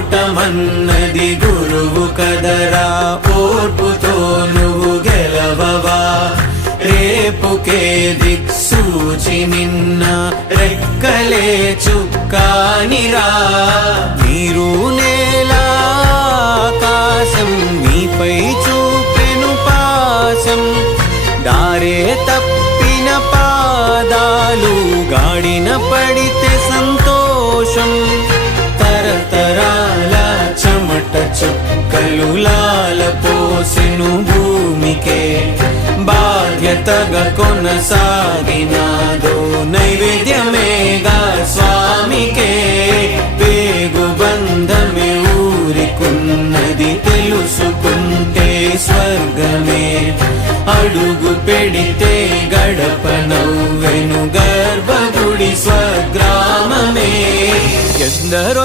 ఓటమన్నది గురువు కదరా, ఓర్పుతో నువ్వు గెలవవా. రేపుకే దిక్సూచి నిన్న రెక్కలే చుక్కానిరా. నీరు నేల ఆకాశం నీపై చూపెను పాశం, దారే తప్పిన పాదాలు గాడిన పడితే సంతోషం. తరతరాల చెమట చుక్కలు లాల పోసెను భూమికే, బాధ్యతగా కొనసాగినాదో నైవేద్యమేగా స్వామికే. పేగు బంధమే ఊరికున్నది తెలుసుకుంటే స్వర్గమే, అడుగు పెడితే గడప నవ్వెను గర్భగుడి స్వగ్రామమే. ఎందరో